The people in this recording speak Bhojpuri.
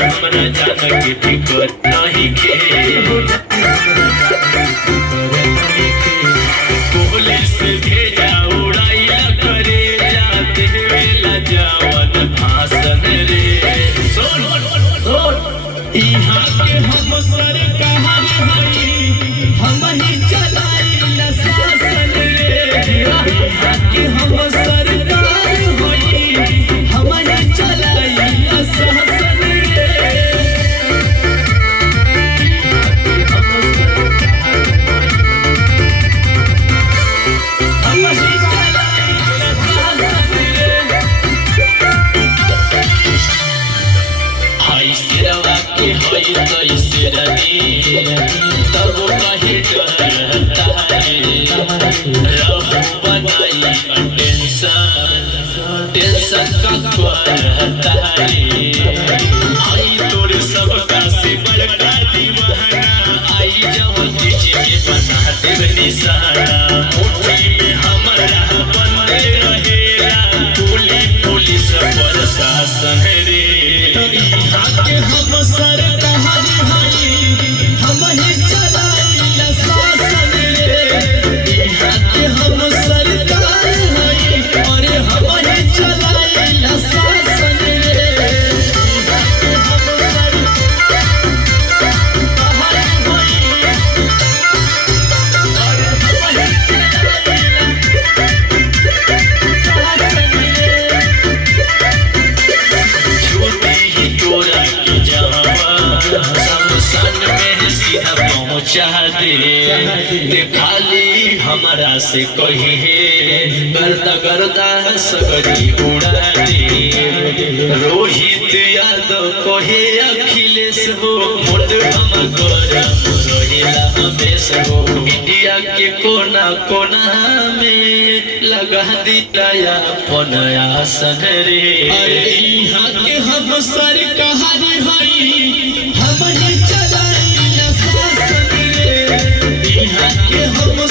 हमरा जान के फिकर नहीं के पुलिस भेजा उड़ाइला करे जाते वेला जावन भाषण रे सुन इहाँ के हम सरकार हई हम ही चलाइला शासन रे इहाँ के हम सरकार हई हम ही चलाइला शासन रे हम ही चलाइला शासन रे हाय सिरवा के हाय कैसे रही तब कहे डरता है रहू बनाई टेंशन का करता है आई तोर सबका से बड़का दीवाना आई जवन बीच में बना देव निशाना मुट्ठी में हमारा बंदे रहेला पुलिस प्रशासन रे इहाँ के हम सरकार हई हम ही चलाइला शासन रे इहाँ के हम सरकार हई अरे हम ही चलाइला शासन रे इहाँ के हम सरकार हई अरे हम ही चलाइला शासन रे छोटी ही तोरा के जहां शमशान में सीधा पहुंचा दे खाली हमारा से कही है करता करता सगरी उड़ा दे रोहित यादव कहे अखिलेश हो मुड हम गरम रहिला हमेश हो इंडिया के कोना कोना में लगा दिया अपन आसन रे अरे इहाँ के हम सरकार हई हम ही चलाइला शासन रे इहाँ के हम